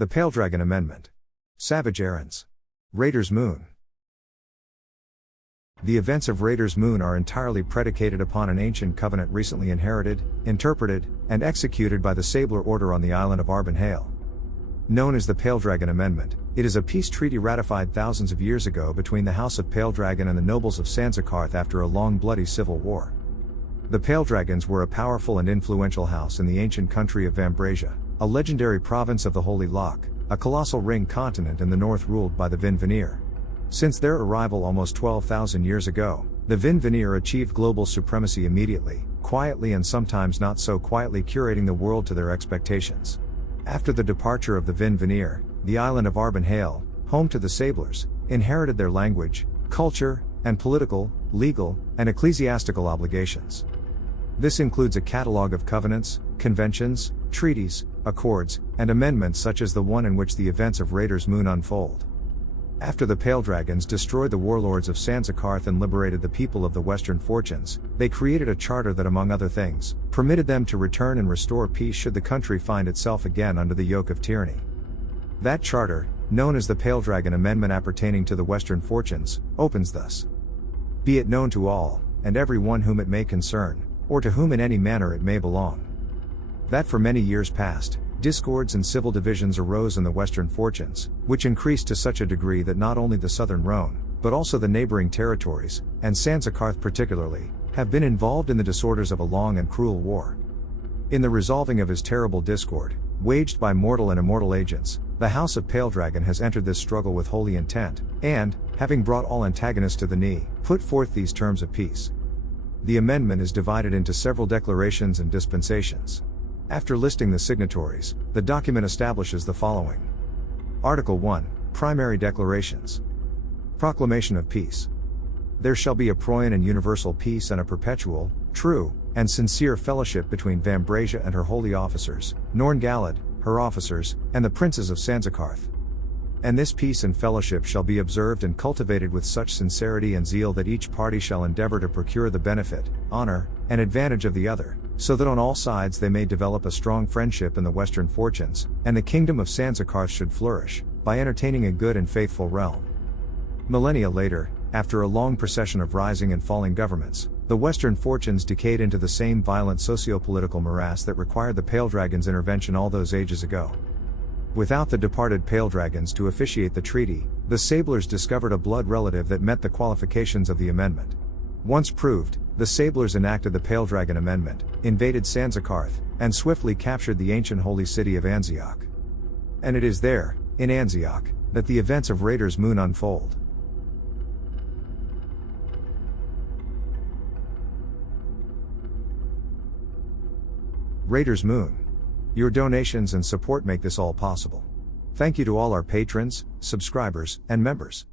The Paledragon Amendment. Savage Errands. Raiders Moon. The events of Raiders Moon are entirely predicated upon an ancient covenant recently inherited, interpreted, and executed by the Sabler Order on the island of Orland Yale. Known as the Paledragon Amendment, it is a peace treaty ratified thousands of years ago between the House of Paledragon and the nobles of Sanzakarth after a long bloody civil war. The Paledragons were a powerful and influential house in the ancient country of Vambrasia, a legendary province of the Holy Loch, a colossal ring continent in the north ruled by the Vinvenir. Since their arrival almost 12,000 years ago, the Vinvenir achieved global supremacy immediately, quietly and sometimes not so quietly, curating the world to their expectations. After the departure of the Vinvenir, the island of Orland Yale, home to the Sablers, inherited their language, culture, and political, legal, and ecclesiastical obligations. This includes a catalogue of covenants, conventions, treaties, accords, and amendments such as the one in which the events of Raiders Moon unfold. After the Paledragons destroyed the warlords of Sanzakarth and liberated the people of the Western Fortunes, they created a charter that, among other things, permitted them to return and restore peace should the country find itself again under the yoke of tyranny. That charter, known as the Paledragon Amendment appertaining to the Western Fortunes, opens thus: "Be it known to all, and every one whom it may concern, or to whom in any manner it may belong, that for many years past, discords and civil divisions arose in the Western Fortunes, which increased to such a degree that not only the southern Rhone, but also the neighboring territories, and Sanzakarth particularly, have been involved in the disorders of a long and cruel war. In the resolving of his terrible discord, waged by mortal and immortal agents, the House of Paledragon has entered this struggle with holy intent, and, having brought all antagonists to the knee, put forth these terms of peace." The amendment is divided into several declarations and dispensations. After listing the signatories, the document establishes the following. Article 1, Primary Declarations. Proclamation of Peace. There shall be a proyan and universal peace and a perpetual, true, and sincere fellowship between Vambrasia and her holy officers, Norngalad, her officers, and the princes of Sanzakarth. And this peace and fellowship shall be observed and cultivated with such sincerity and zeal that each party shall endeavor to procure the benefit, honor, and advantage of the other, so that on all sides they may develop a strong friendship in the Western Fortunes, and the kingdom of Sanzakarth should flourish, by entertaining a good and faithful realm." Millennia later, after a long procession of rising and falling governments, the Western Fortunes decayed into the same violent socio-political morass that required the Paledragon's intervention all those ages ago. Without the departed Paledragons to officiate the treaty, the Sablers discovered a blood relative that met the qualifications of the amendment. Once proved, the Sablers enacted the Paledragon Amendment, invaded Sanzakarth, and swiftly captured the ancient holy city of Anzioch. And it is there, in Anzioch, that the events of Raiders Moon unfold. Raiders Moon. Your donations and support make this all possible. Thank you to all our patrons, subscribers, and members.